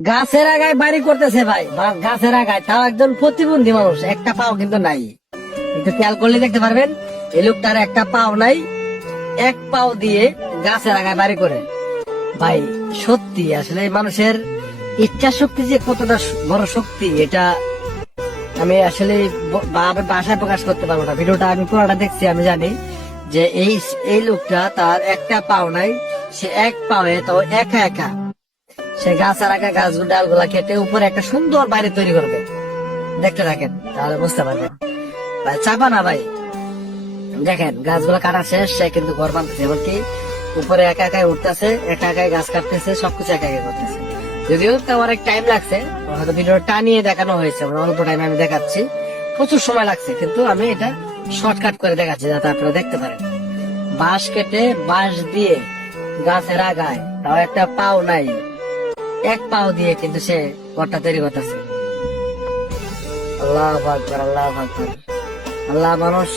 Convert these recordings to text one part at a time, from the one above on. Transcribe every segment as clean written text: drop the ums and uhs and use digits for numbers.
গাছের আগায় বাড়ি করতেছে ভাই, গাছের আগায়, তাও একজন প্রতিবন্ধী মানুষ, একটা পাও কিন্তু নাই। একটু খেয়াল করলে দেখতে পারবেন এই লোকটার একটা পাও নাই, এক পাও দিয়ে গাছের আগায় বাড়ি করে। ভাই সত্যি আসলে মানুষের ইচ্ছা শক্তি যে কতটা বড় শক্তি, এটা আমি আসলে ভাষায় প্রকাশ করতে পারবো না। ভিডিওটা আমি পুরোটা দেখছি, আমি জানি যে এই লোকটা তার একটা পাও নাই, সে এক পাওয়ে তো একা একা সে গাছের আগে গাছ ডালগুলা কেটে উপরে একটা সুন্দর বাড়ি তৈরি করবে। দেখতে থাকেন তাহলে বুঝতে পারবেন। ভাই চাপা না ভাই, দেখেন গাছগুলো কাটা শেষ, সে কিন্তু ঘর বাঁধতেছে, এমনকি উপরে একা একাই উঠতেছে, একা একাই গাছ কাটতেছে, সবকিছু একা একা করতেছে। যদিও তো অনেক টাইম লাগছে, হয়তো ভিডিওটা টানিয়ে দেখানো হয়েছে, অল্প টাইমে আমি দেখাচ্ছি, প্রচুর সময় লাগছে, কিন্তু আমি এটা শর্টকাট করে দেখাচ্ছি যাতে আপনারা দেখতে পারেন। বাঁশ কেটে বাঁশ দিয়ে গাছের আগায়, তাও একটা পাও নাই, এক পাও দিয়ে কিন্তু সে ঘরটা তৈরি করতেছে। আল্লাহ আকবার, আল্লাহ আকবার। আল্লাহ মানুষ,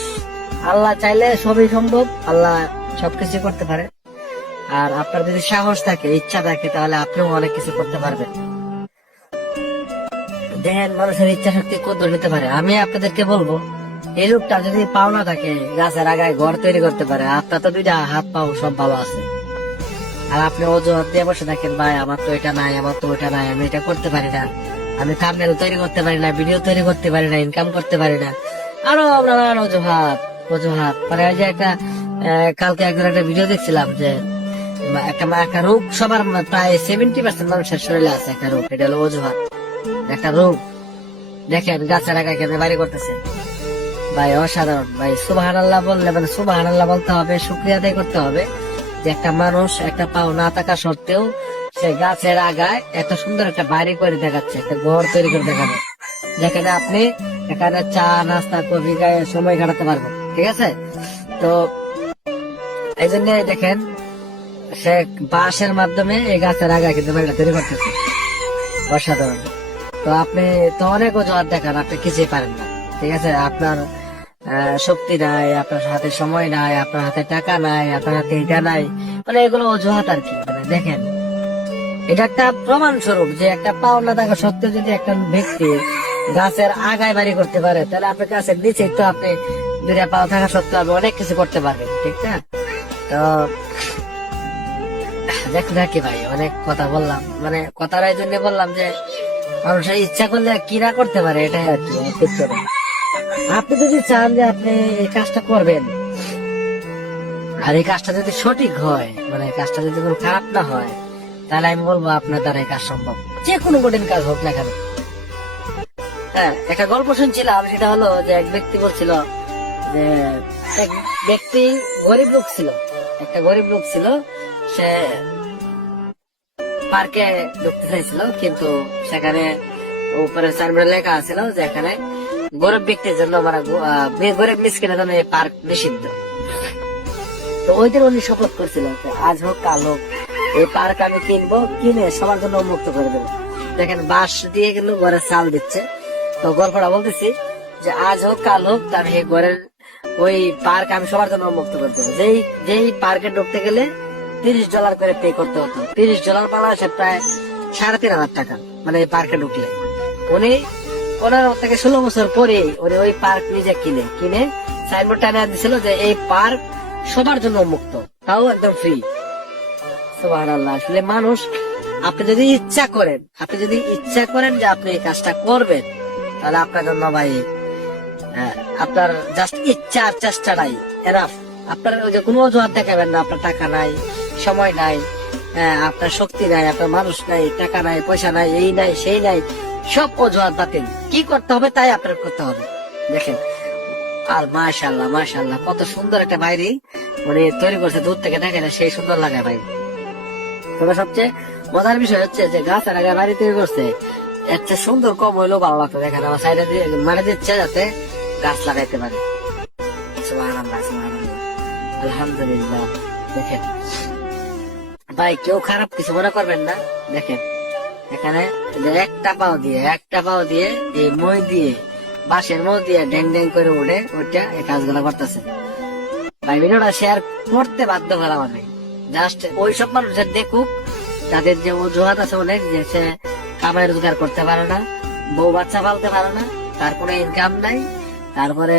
আল্লাহ চাইলে সবই সম্ভব, আল্লাহ সবকিছু করতে পারে। আর আপনার যদি সাহস থাকে, ইচ্ছা থাকে, তাহলে আপনিও অনেক কিছু করতে পারবেন। দেখেন মানুষের ইচ্ছা শক্তি কত নিতে পারে। আমি আপনাদেরকে বলবো, এই লোকটা যদি পাও না থাকে, গাছের আগায় ঘর তৈরি করতে পারে, আপনার তো দুইটা হাত পাও সব ভালো আছে, আর আপনি অজুহাত দিয়ে বসে থাকেন, ভাই আমার তো এটা নাই, আমার তো ওইটা নাই, আমি এটা করতে পারি না, আমি থাম্বনেল তৈরি করতে পারি না, ভিডিও তৈরি করতে পারি না, ইনকাম করতে পারি না, আরো নানান অজুহাত অজুহাত। মানে ওই যে একটা কালকে একজন একটা ভিডিও দেখছিলাম যে একটা রোগ সবার প্রায় 70% মানুষের শরীরে আছে, একটা রোগ, এটা হলো অজুহাত, একটা রোগ। দেখেন গাছের আগায় কেন বাড়ি করতেছে, ভাই অসাধারণ। ভাই সুবহানাল্লাহ বললে মানে সুবহানাল্লাহ বলতে হবে, শুকরিয়া আদায় করতে হবে যে একটা মানুষ একটা পাও না থাকা সত্ত্বেও সে গাছের আগায় এত সুন্দর একটা বাড়ি করে দেখাচ্ছে, একটা ঘর তৈরি করে দেখাবে, যেখানে আপনি এখানে চা নাস্তা কফি গায়ে সময় কাটাতে পারবেন। ঠিক আছে, তো এই জন্য দেখেন সে বাঁশের মাধ্যমে এই গাছের আগায় কিন্তু বাড়িটা তৈরি করতেছে, অসাধারণ। তো আপনি তো অনেক অজুহাত দেখান, আপনি কিছুই পারেন না। ঠিক আছে, আপনার শক্তি নাই, আপনার হাতে সময় নাই, আপনার হাতে টাকা নাই, আপনার হাতে এটা নাই, মানে এগুলো অজুহাত আর কি। মানে দেখেন এটা একটা প্রমাণ স্বরূপ যে একটা পাওনা থাকা সত্ত্বেও যদি একটা ব্যক্তি গাছের আগায় বাড়ি করতে পারে, তাহলে আপনার গাছের নিচে তো আপনি দুইটা পাও থাকা সত্ত্বেও আপনি অনেক কিছু করতে পারবেন। ঠিক না? তো দেখুন আর কি ভাই, অনেক কথা বললাম, মানে কথার এই জন্য বললাম যে মানুষের ইচ্ছা করলে কি না করতে পারে, এটাই আর কি। আপনি যদি চান যে আপনি এই কাজটা করবেন, আর এই কাজটা যদি সঠিক হয়, মানে কাজটা যদি কোনো খারাপ না হয়, তাহলে আমি বলবো আপনার দ্বারা এই কাজ সম্ভব, যে কোনো কঠিন কাজ হোক না কেন। হ্যাঁ, একটা গল্প শুনছিলাম, সেটা হলো যে এক ব্যক্তি বলছিল যে এক ব্যক্তি গরিব লোক ছিল, একটা গরিব লোক ছিল, সে পার্কে ঢুকতে চাইছিল, কিন্তু সেখানে উপরে সাইনবোর্ডে লেখা আছিল যে এখানে গরিব ব্যক্তির জন্য, মানে গরিব মিসকিনের জন্য এই পার্ক নিষিদ্ধ। তো ওই দিন উনি শপথ করছিল যে আজ হোক কাল হোক এই পার্ক আমি কিনবো, কিনে সবার জন্য উন্মুক্ত করে দেবো। দেখেন বাঁশ দিয়ে কিন্তু ঘরের চাল দিচ্ছে। তো গল্পটা বলতেছি যে আজ হোক কাল হোক আমি এই ঘরের ওই পার্ক আমি সবার জন্য উন্মুক্ত করে দেবো। যেই পার্কে ঢুকতে গেলে $30 করে পে করতে হতো। $30 বাংলাদেশে প্রায় 3,500 টাকা, মানে এই পার্কে ঢুকলে। উনি 15 থেকে 16 বছর পরে উনি ওই পার্ক নিজে কিনে সাইনবোর্ড টানিয়ে দিছিল যে এই পার্ক সবার জন্য উন্মুক্ত, তাও একদম ফ্রি। সুবহানাল্লাহ। আসলে মানুষ, আপনি যদি ইচ্ছা করেন যে আপনি এই কাজটা করবেন, তাহলে আপনার জন্য ভাই আপনার জাস্ট ইচ্ছা আর চেষ্টাটাই এনাফ। আপনার ওই যে কোনো অজুহাত দেখাবেন না, আপনার টাকা নাই, সময় নাই, আপনার শক্তি নাই, আপনার মানুষ নাই, টাকা নাই, পয়সা নাই, এই নাই সেই নাই, সব অজুহাত বাতিল। কি করতে হবে তাই আপনার করতে হবে। দেখেন, আর মাশাআল্লাহ মাশাআল্লাহ কত সুন্দর একটা বাইরে মানে তৈরি করছে, দূর থেকে দেখে না সেই সুন্দর লাগে ভাই। তবে সবচেয়ে মজার বিষয় হচ্ছে যে গাছের আগে বাড়ি তৈরি করছে, এর চেয়ে সুন্দর কম হইলেও ভালো লাগতো। দেখেন আমার সাইডে দিয়ে মারা দিচ্ছে যাতে গাছ লাগাইতে পারে। সুবহানাল্লাহ সুবহানাল্লাহ, আলহামদুলিল্লাহ। দেখেন ভাই, কেউ খারাপ কিছু মনে করবেন না। দেখেন এখানে একটা পাও দিয়ে এই মই দিয়ে বাঁশের মই দিয়ে ড্যাং ড্যাং করে উঠে ওইটা এই কাজগুলো করতেছে। ভাই ভিডিওটা শেয়ার করতে বাধ্য করা মানে জাস্ট ওই সব মানুষের দেখুক, তাদের যে অজুহাত আছে অনেক, যে সে কামাই রোজগার করতে পারে না, বউ বাচ্চা পালতে পারে না, তার কোনো ইনকাম নাই, তারপরে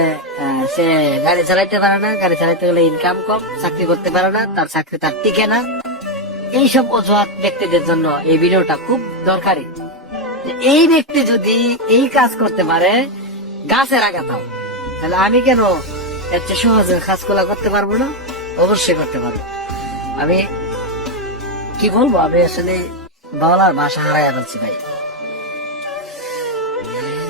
সে গাড়ি চালাইতে পারে না, গাড়ি চালাইতে গেলে ইনকাম কম, চাকরি করতে পারে না, তার চাকরি তার টিকে না। এইসব অজুহাত ব্যক্তিদের জন্য এই ভিডিওটা খুব দরকারি। এই ব্যক্তি যদি এই কাজ করতে পারে গাছের আগাতাও, তাহলে আমি কেন এর চেয়ে সহজে কাজগুলা করতে পারবো না? অবশ্যই করতে পারবো। আমি কি বলবো, আমি আসলে বলার ভাষা হারাই ফেলছি ভাই।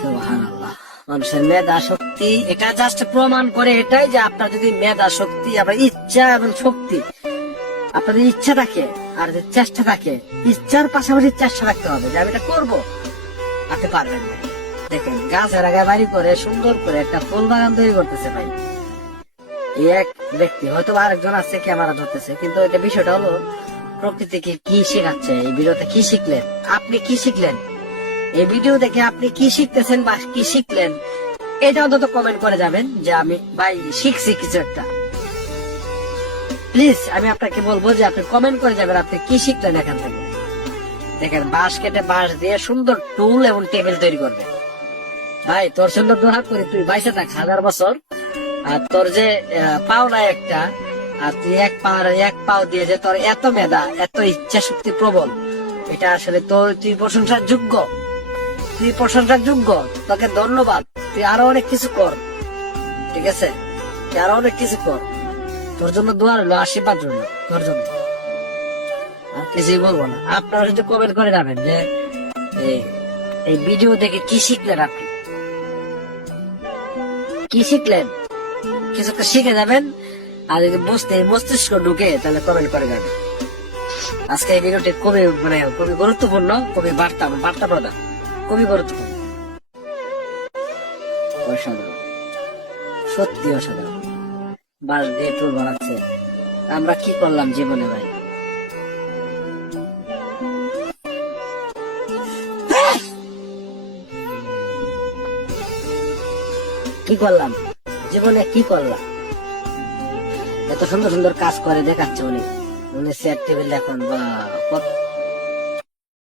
সুবহানাল্লাহ। মানুষের মেধা শক্তি এটা জাস্ট প্রমাণ করে এটাই যে আপনার যদি মেধা শক্তি, আপনার ইচ্ছা এবং শক্তি, আপনাদের ইচ্ছা থাকে আর যে চেষ্টা থাকে, ইচ্ছার পাশাপাশি চেষ্টা রাখতে হবে যে আমি এটা করবো, আপনি পারবেন না। দেখেন গাছের আগে বাড়ি করে সুন্দর করে একটা ফুল বাগান তৈরি করতেছে ভাই। এই এক ব্যক্তি, হয়তো আরেকজন আছে ক্যামেরা ধরতেছে, কিন্তু এটা বিষয়টা হলো প্রকৃতিকে কি শেখাচ্ছে। এই ভিডিওতে কি শিখলেন, আপনি কি শিখলেন, এই ভিডিও দেখে আপনি কি শিখতেছেন বা কি শিখলেন, এটা অন্তত কমেন্ট করে যাবেন যে আমি ভাই শিখছি কিছু একটা। প্লিজ আমি আপনাকে বলবো যে আপনি কমেন্ট করে যাবেন আপনি কি শিখলেন এখান থেকে। দেখেন বাঁশ কেটে বাঁশ দিয়ে সুন্দর টুল এবং টেবিল তৈরি করবে। ভাই তোর সুন্দর দোয়া করি তুই বাইসে থাক 1000 বছর, আর তোর যে পাও নাই একটা, আর তুই এক পাও দিয়ে যে তোর এত মেধা, এত ইচ্ছা শক্তি প্রবল, এটা আসলে তুই প্রশংসার যোগ্য, তুই প্রশংসার যোগ্য। তোকে ধন্যবাদ। তুই আরো অনেক কিছু কর, ঠিক আছে? তুই আরো অনেক কিছু কর। তোর জন্য দোয়া রইলো, আশীর্বাদ রইলো তোর জন্য। আর কিছুই বলবো না। আপনারা যদি কমেন্ট করে যাবেন যে এই ভিডিও দেখে কি শিখলেন, আপনি কি শিখলেন, কিছু একটা শিখে যাবেন। আর যদি মস্তিষ্ক ঢুকে তাহলে কমেন্ট করে যাবেন। আজকে এই ভিডিওটি খুবই গুরুত্বপূর্ণ, খুবই বার্তা প্রদান, খুবই গুরুত্বপূর্ণ, অসাধারণ, সত্যি অসাধারণ। বাস দিয়ে টুল বানাচ্ছে, আমরা কি করলাম জীবনে ভাই? কি করলাম জীবনে, কি করলাম? এত সুন্দর সুন্দর কাজ করে দেখাচ্ছে উনি চেয়ার টেবিল এখন বা